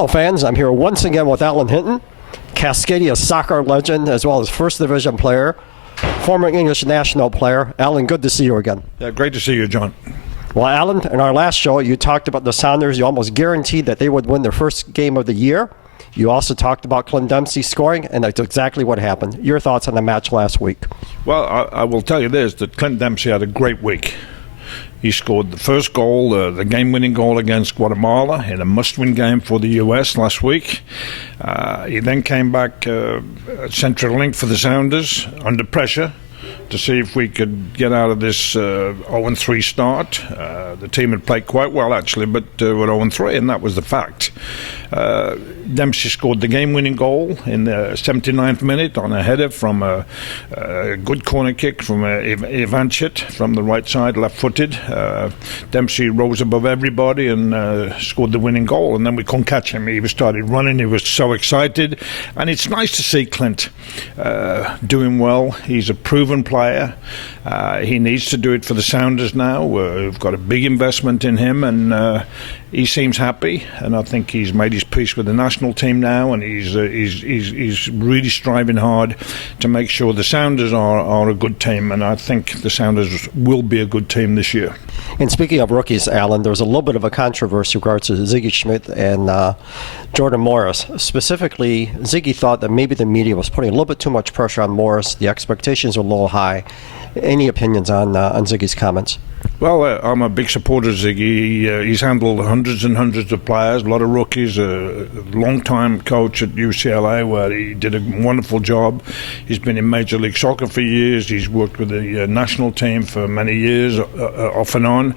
Hello, fans. I'm here once again with Alan Hinton, Cascadia soccer legend, as well as First Division player, former English national player. Alan, good to see you again. Yeah, great to see you, John. Well, Alan, in our last show, you talked about the Sounders. You almost guaranteed that they would win their first game of the year. You also talked about Clint Dempsey scoring, and that's exactly what happened. Your thoughts on the match last week? Well, I will tell you this, that Clint Dempsey had a great week. He scored the first goal, the game-winning goal against Guatemala in a must-win game for the U.S. last week. He then came back central link for the Sounders under pressure to see if we could get out of this 0-3 start. The team had played quite well, actually, but were 0-3, and that was the fact. Dempsey scored the game-winning goal in the 79th minute on a header from a good corner kick from Ivanchit from the right side, left-footed. Dempsey rose above everybody and scored the winning goal, and then we couldn't catch him. He started running. He was so excited, and it's nice to see Clint doing well. He's a proven player. He needs to do it for the Sounders now. We've got a big investment in him, and he seems happy, and I think he's made his peace with the national team now, and he's really striving hard to make sure the Sounders are a good team, and I think the Sounders will be a good team this year. And speaking of rookies, Alan, there was a little bit of a controversy in regards to Ziggy Schmidt and Jordan Morris. Specifically, Ziggy thought that maybe the media was putting a little bit too much pressure on Morris. The expectations were a little high. Any opinions on Ziggy's comments? Well, I'm a big supporter of Ziggy. He's handled hundreds and hundreds of players, a lot of rookies, a long-time coach at UCLA where he did a wonderful job. He's been in Major League Soccer for years. He's worked with the national team for many years, off and on.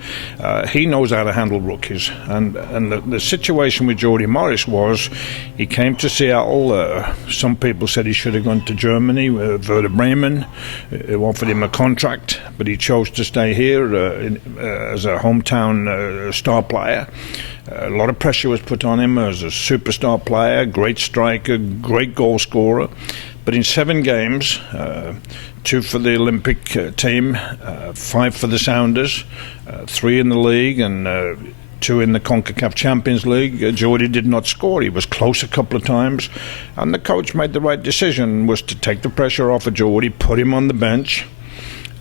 He knows how to handle rookies. And the situation with Jordy Morris was he came to Seattle. Some people said he should have gone to Germany, Werder Bremen, who offered him a contract, but he chose to stay here as a hometown star player. A lot of pressure was put on him as a superstar player, great striker, great goal scorer. But in 7 games, 2 for the Olympic team, 5 for the Sounders, 3 in the league, and 2 in the CONCACAF Champions League, Jordy did not score. He was close a couple of times, and the coach made the right decision, was to take the pressure off of Jordy, put him on the bench.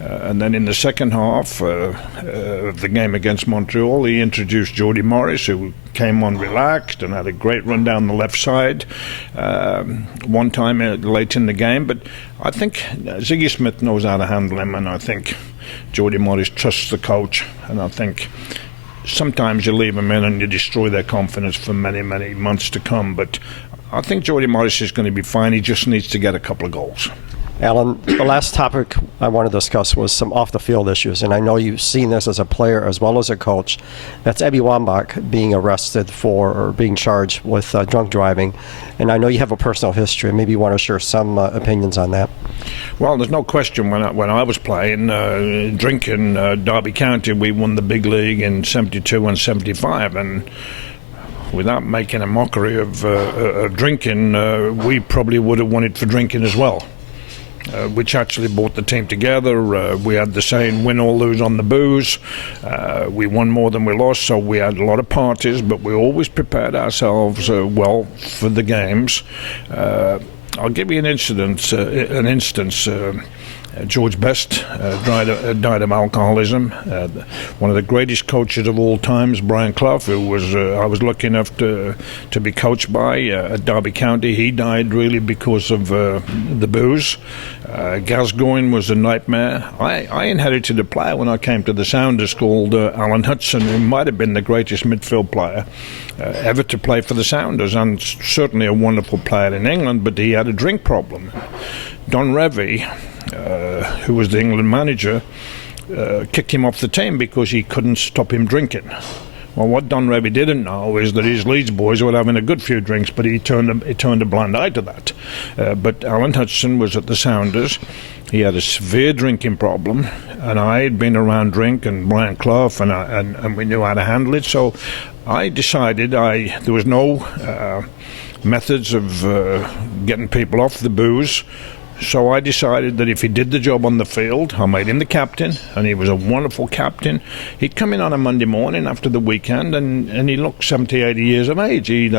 And then in the second half of the game against Montreal, he introduced Jordy Morris, who came on relaxed and had a great run down the left side one time late in the game. But I think Ziggy Smith knows how to handle him, and I think Jordy Morris trusts the coach. And I think sometimes you leave them in and you destroy their confidence for many, many months to come. But I think Jordy Morris is going to be fine. He just needs to get a couple of goals. Alan, the last topic I want to discuss was some off-the-field issues, and I know you've seen this as a player as well as a coach. That's Abby Wambach being arrested or being charged with drunk driving, and I know you have a personal history. Maybe you want to share some opinions on that. Well, there's no question when I was playing, drinking, Derby County, we won the big league in 72 and 75, and without making a mockery of drinking, we probably would have won it for drinking as well. Which actually brought the team together. We had the saying, win or lose on the booze. We won more than we lost, so we had a lot of parties, but we always prepared ourselves well for the games. I'll give you an instance. George Best died of alcoholism. One of the greatest coaches of all times, Brian Clough, who was I was lucky enough to be coached by at Derby County. He died really because of the booze. Gascoigne was a nightmare. I inherited a player when I came to the Sounders called Alan Hinton, who might have been the greatest midfield player ever to play for the Sounders, and certainly a wonderful player in England, but he had a drink problem. Don Revie, who was the England manager, kicked him off the team because he couldn't stop him drinking. Well, what Don Revie didn't know is that his Leeds boys were having a good few drinks, but he turned a blind eye to that. But Alan Hudson was at the Sounders. He had a severe drinking problem, and I had been around drink and Brian Clough, and we knew how to handle it. So I decided there was no methods of getting people off the booze. So I decided that if he did the job on the field, I made him the captain, and he was a wonderful captain. He'd come in on a Monday morning after the weekend, and he looked 70, 80 years of age. He'd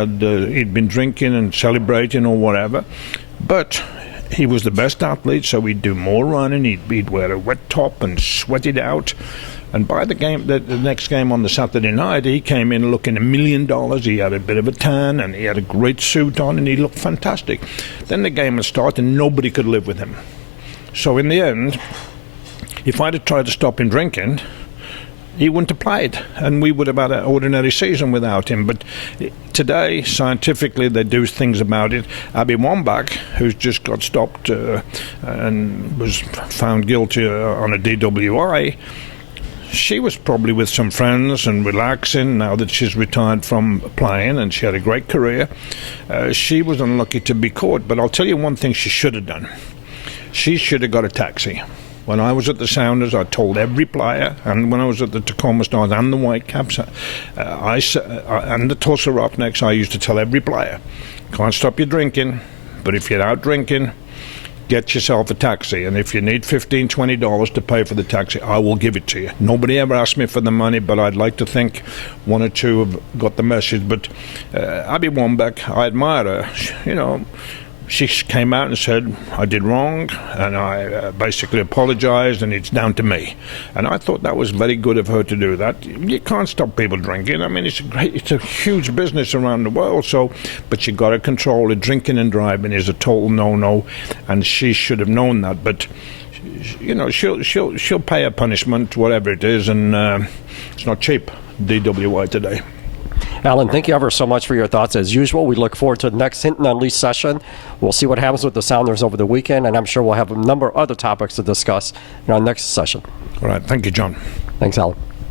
been drinking and celebrating or whatever, but he was the best athlete, so he'd do more running. He'd wear a wet top and sweat it out. And by the next game on the Saturday night, he came in looking $1 million. He had a bit of a tan, and he had a great suit on, and he looked fantastic. Then the game would start, and nobody could live with him. So in the end, if I'd have tried to stop him drinking, he wouldn't have played, and we would have had an ordinary season without him. But today, scientifically, they do things about it. Abby Wambach, who's just got stopped and was found guilty on a DWI, she was probably with some friends and relaxing now that she's retired from playing, and she had a great career. She was unlucky to be caught, but I'll tell you one thing she should have done. She should have got a taxi. When I was at the Sounders, I told every player, and when I was at the Tacoma Stars and the Whitecaps, and the Tulsa Roughnecks, I used to tell every player, can't stop you drinking, but if you're out drinking, get yourself a taxi, and if you need $15, $20 to pay for the taxi, I will give it to you. Nobody ever asked me for the money, but I'd like to think one or two have got the message. But Abby Wambach, I admire her. She came out and said, I did wrong, and I basically apologized, and it's down to me. And I thought that was very good of her to do that. You can't stop people drinking. I mean, it's a huge business around the world, but you got to control it. Drinking and driving is a total no-no, and she should have known that. But, she'll pay a punishment, whatever it is, and it's not cheap, DWI today. Alan, thank you ever so much for your thoughts. As usual, we look forward to the next Hinton Unleashed session. We'll see what happens with the Sounders over the weekend, and I'm sure we'll have a number of other topics to discuss in our next session. All right. Thank you, John. Thanks, Alan.